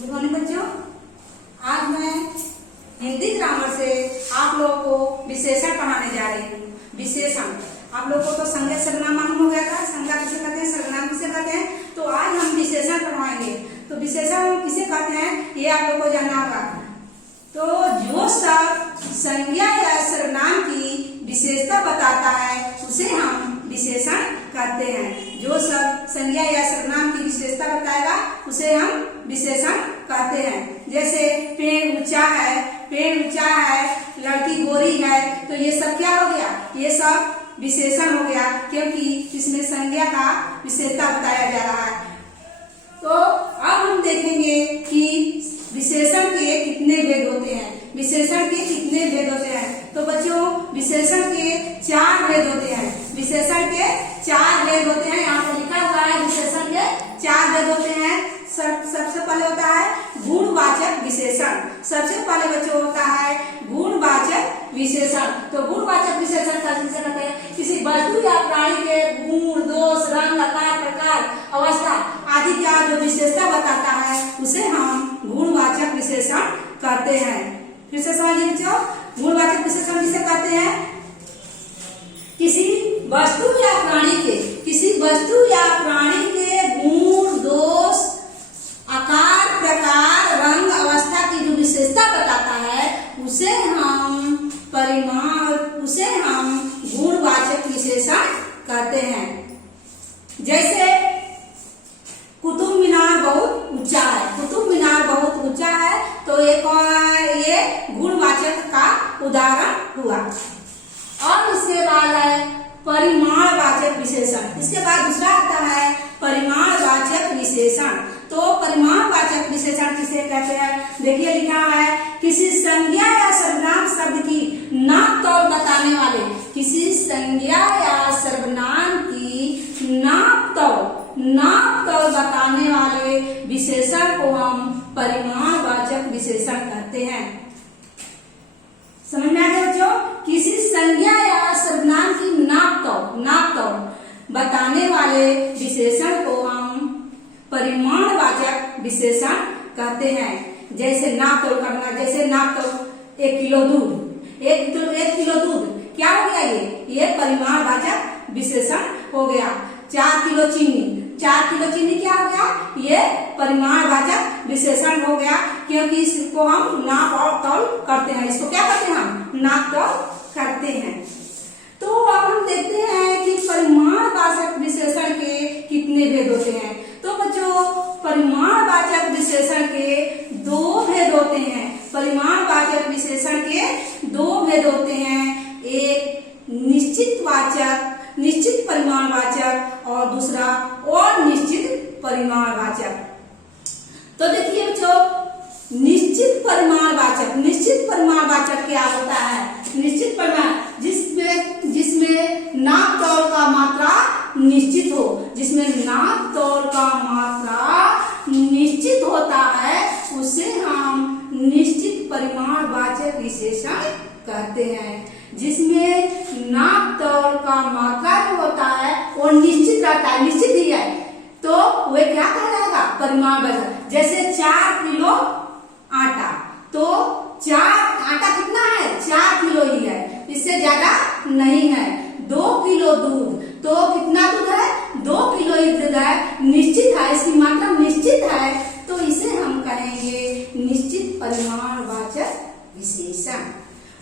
Good morning बच्चों। आज मैं हिंदी ग्रामर से आप लोगों को विशेषण पढ़ाने जा रही हूँ। विशेषण आप लोगों को तो संज्ञा सर्वनाम मालूम हो गया था, संज्ञा किसे कहते हैं, सर्वनाम किसे कहते हैं। तो आज हम विशेषण पढ़ाएंगे। तो विशेषण किसे कहते हैं ये आप लोगों को जानना होगा। तो जो शब्द संज्ञा या सर्वनाम की विशेषता बताता है उसे हम विशेषण कहते हैं। जो शब्द संज्ञा या सर्वनाम की विशेषता बताएगा उसे हम विशेषण कहते हैं। जैसे पेड़ ऊंचा है, लड़की गोरी है, तो ये सब क्या हो गया, ये सब विशेषण हो गया, क्योंकि इसमें संज्ञा का विशेषता बताया जा रहा है। तो अब हम देखेंगे कि विशेषण के कितने भेद होते हैं। विशेषण के कितने भेद होते हैं? तो बच्चों विशेषण के 4 भेद होते हैं। विशेषण के 4 भेद होते हैं। यहाँ पर लिखा हुआ है विशेषण के 4 भेद होते हैं। सबसे पहले होता है गुणवाचक विशेषण। सबसे पहले बच्चों होता है गुणवाचक विशेषण। तो गुणवाचक विशेषण किसे कहते हैं? किसी वस्तु या प्राणी के गुण, दोष, रंग, आकार, प्रकार, अवस्था आदि का जो विशेषता बताता है उसे हम गुणवाचक विशेषण कहते हैं। फिर से समझिए बच्चों, गुणवाचक विशेषण किसे कहते हैं? किसी वस्तु या प्राणी के गुण, दोष, आकार, प्रकार, रंग, अवस्था की जो विशेषता बताता है उसे हम गुणवाचक विशेषण कहते हैं। जैसे कुतुब मीनार बहुत ऊंचा है, तो ये गुणवाचक का उदाहरण हुआ। और इसके बाद है परिमाणवाचक विशेषण। इसके बाद दूसरा आता है परिमाणवाचक विशेषण। तो परिमाणवाचक विशेषण किसे कहते हैं? देखिए लिखा है किसी संज्ञा या सर्वनाम शब्द की नाप तौल बताने वाले, किसी संज्ञा या सर्वनाम की नाप तौल बताने वाले विशेषण को हम परिमाणवाचक विशेषण कहते हैं। समझ में आ गया बच्चों? किसी संज्ञा या सर्वनाम की नाप तौल बताने वाले विशेषण को हम परिमाणवाचक विशेषण कहते हैं। जैसे नाप तौल करना, जैसे नाप तौल 1 किलो दूध, 1 किलो दूध क्या हो गया, ये परिमाणवाचक विशेषण हो गया। 4 किलो चीनी क्या हो गया, ये परिमाणवाचक विशेषण हो गया, क्योंकि इसको हम नाप और तौल करते हैं। इसको क्या करते हैं? हम नाप तौल करते हैं। तो अब हम देखते हैं कि परिमाणवाचक विशेषण के कितने भेद होते हैं। तो बच्चों परिमाणवाचक विशेषण के 2 भेद होते हैं। परिमाणवाचक विशेषण के 2 भेद होते हैं। एक निश्चित परिमाणवाचक और दूसरा अनिश्चित परिमाणवाचक। तो देखिए बच्चों निश्चित परिमाणवाचक क्या होता है? निश्चित परिमाण जिसमें नाप तौल का मात्रा निश्चित हो, निश्चित होता है उसे हम निश्चित परिमाणवाचक विशेषण कहते हैं। जिसमें नाप तौल का मात्रा जो होता है वो निश्चित रहता है, निश्चित ही है, तो वह क्या कहलाएगा? परिमाणवाचक। जैसे 4 किलो आटा, तो आटा कितना है? 4 किलो ही है, इससे ज्यादा नहीं है। 2 किलो दूध, तो कितना दूध है? 2 किलो ही दूध है, निश्चित है, इसकी मात्रा निश्चित है, तो इसे हम कहेंगे निश्चित परिमाणवाचक विशेषण।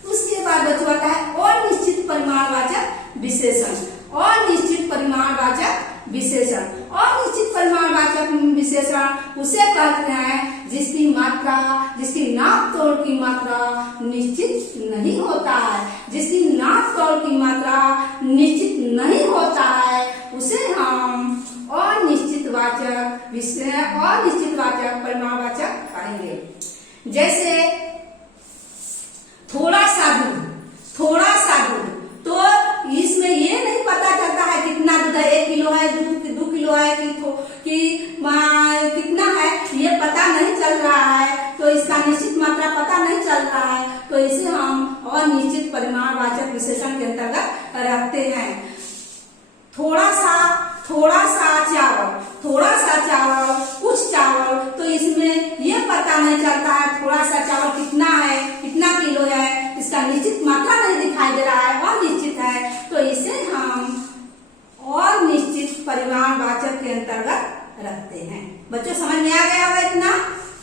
उसके बाद बच्चों आता है अनिश्चित परिमाणवाचक विशेषण। अनिश्चित परिमाणवाचक विशेषण उसे कहते हैं जिसकी नाप तौल की मात्रा निश्चित नहीं होता है। जिसकी नाप तौल की मात्रा निश्चित नहीं होता है उसे हम अनिश्चित परिमाणवाचक कहेंगे। जैसे थोड़ा सा दूध, तो इसमें ये नहीं पता चलता है कितना दूध है, 1 किलो है, 2 किलो है कि कितना है, ये पता नहीं चल रहा है, तो इसका निश्चित मात्रा पता नहीं चल रहा है, तो इसे हम अनिश्चित परिमाणवाचक विशेषण के अंतर्गत रखते हैं। थोड़ा सा चावल, कुछ चावल, तो इसमें ये समझ में आ गया होगा इतना।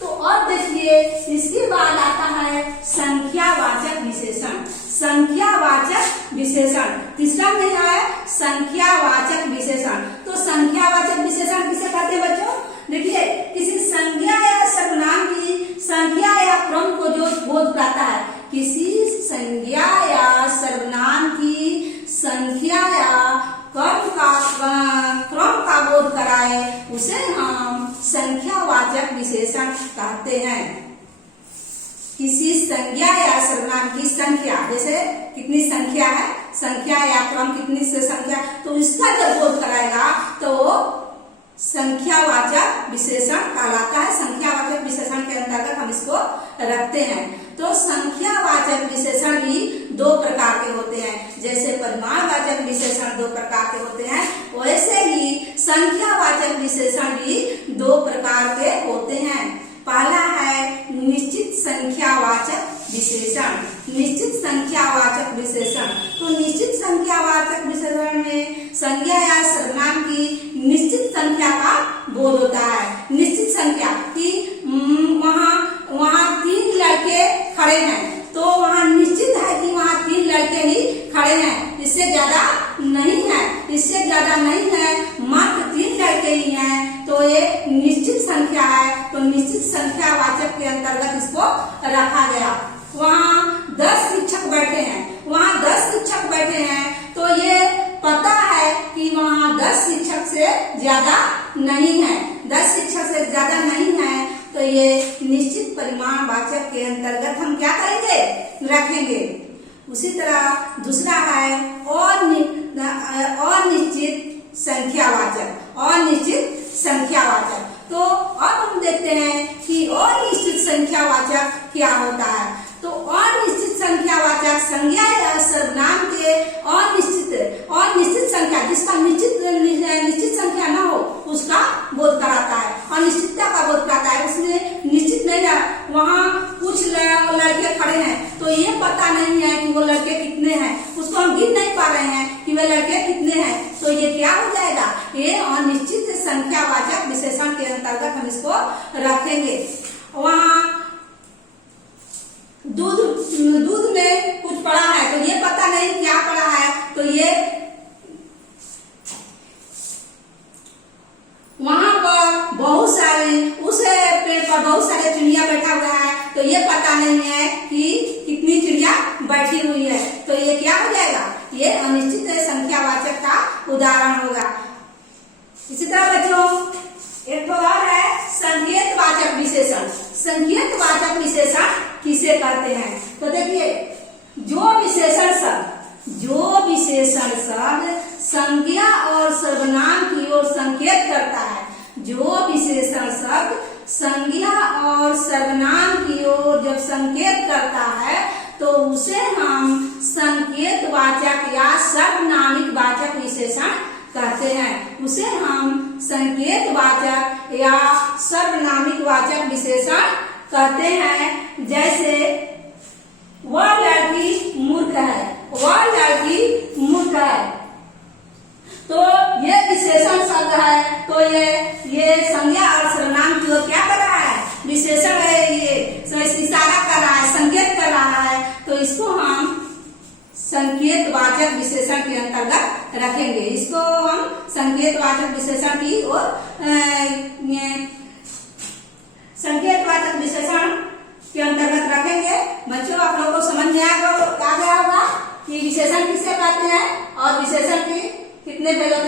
तो अब देखिए इसके बाद आता है संख्यावाचक विशेषण। संख्यावाचक विशेषण तीसरा में है संख्यावाचक विशेषण। तो संख्यावाचक विशेषण किसे कहते हैं बच्चों? देखिए किसी संज्ञा या सर्वनाम की संख्या या क्रम को जो बोध कराता है, किसी संज्ञा या सर्वनाम की संख्या या क्रम का बोध कराए उसे हम संख्यावाचक विशेषण कहते हैं। किसी संज्ञा या सर्वनाम की संख्या, जैसे कितनी संख्या है, संख्या या क्रम कितनी से संख्या, तो इसका जब बोध कराएगा तो संख्यावाचक विशेषण कहलाता है। संख्यावाचक विशेषण के अंतर्गत हम इसको रखते हैं। तो संख्यावाचक विशेषण भी दो प्रकार के होते हैं। जैसे परिमाणवाचक विशेषण दो प्रकार के होते हैं, वैसे ही संख्यावाचक विशेषण भी दो प्रकार के होते हैं। पहला है निश्चित संख्यावाचक विशेषण। निश्चित संख्यावाचक विशेषण, तो निश्चित संख्यावाचक विशेषण में संज्ञा या सर्वनाम की निश्चित संख्या का बोध होता है। निश्चित संख्या कि वहाँ 3 लड़के खड़े हैं, तो वहाँ निश्चित है कि वहाँ 3 लड़के ही खड़े हैं, इससे ज्यादा नहीं है, इससे ज्यादा नहीं है, मात्र 3 लड़के ही हैं, तो ये निश्चित संख्या है। तो निश्चित संख्यावाचक के अंतर्गत इसको रखा गया। वहाँ 10 शिक्षक बैठे हैं, वहाँ 10 शिक्षक बैठे हैं, तो ये पता है कि वहाँ 10 शिक्षक से ज्यादा नहीं है, 10 शिक्षक से ज्यादा नहीं है, तो ये निश्चित परिमाणवाचक के अंतर्गत हम क्या करेंगे? रखेंगे। उसी तरह दूसरा है अनिश्चित संख्यावाचक। अनिश्चित संख्यावाचक, तो अब हम देखते हैं कि अनिश्चित संख्यावाचक क्या होता है। तो अनिश्चित संख्यावाचक संज्ञा या सर्वनाम के अनिश्चित संख्या, जिसका निश्चित संख्या न हो उसका बोध कराता है, अनिश्चितता का बोध कराता है। उसमें निश्चित नहीं है, वहाँ कुछ लड़के खड़े हैं, तो ये पता नहीं है कि वो लड़के कितने हैं, उसको हम गिन नहीं पा रहे हैं कि वे लड़के कितने हैं, तो ये क्या हो जाएगा? ये अनिश्चित संख्यावाचक विशेषण के अंतर्गत हम इसको रखेंगे। वहाँ दूध में कुछ पड़ा है, तो ये पता नहीं क्या पड़ा है, तो ये वहाँ पर बहुत सारे उस पेड़ पर बहुत सारे चिड़िया बैठा हुआ है, तो ये पता नहीं है कि कितनी चिड़िया बैठी हुई है, तो ये क्या हो जाएगा? ये अनिश्चित संख्यावाचक का उदाहरण होगा। इसी तरह बच्चों एक और है संकेतवाचक विशेषण। संकेतवाचक विशेषण किसे कहते हैं? तो देखिए जो विशेषण शब्द संज्ञा और सर्वनाम की ओर संकेत करता है, जो विशेषण शब्द संज्ञा और सर्वनाम की ओर जब संकेत करता है तो उसे हम संकेतवाचक या सर्वनामिक वाचक विशेषण कहते हैं। उसे हम संकेतवाचक या सर्वनामिक वाचक विशेषण कहते हैं। जैसे वह लड़की मूर्ख है, वह लड़की मूर्ख है, तो ये विशेषण शब्द है, तो ये संज्ञा और सर्वनाम की ओर क्या कर रहा है? विशेषण है, ये इशारा कर रहा है, संकेत कर रहा है, तो इसको हम संकेतवाचक विशेषण के अंतर्गत रखेंगे। इसको हम संकेतवाचक विशेषण की ओर संकेतवाचक विशेषण के अंतर्गत रखेंगे। बच्चों आप लोगों को समझ में आ गया होगा कि विशेषण किसे कहते हैं और विशेषण की कितने प्रयोग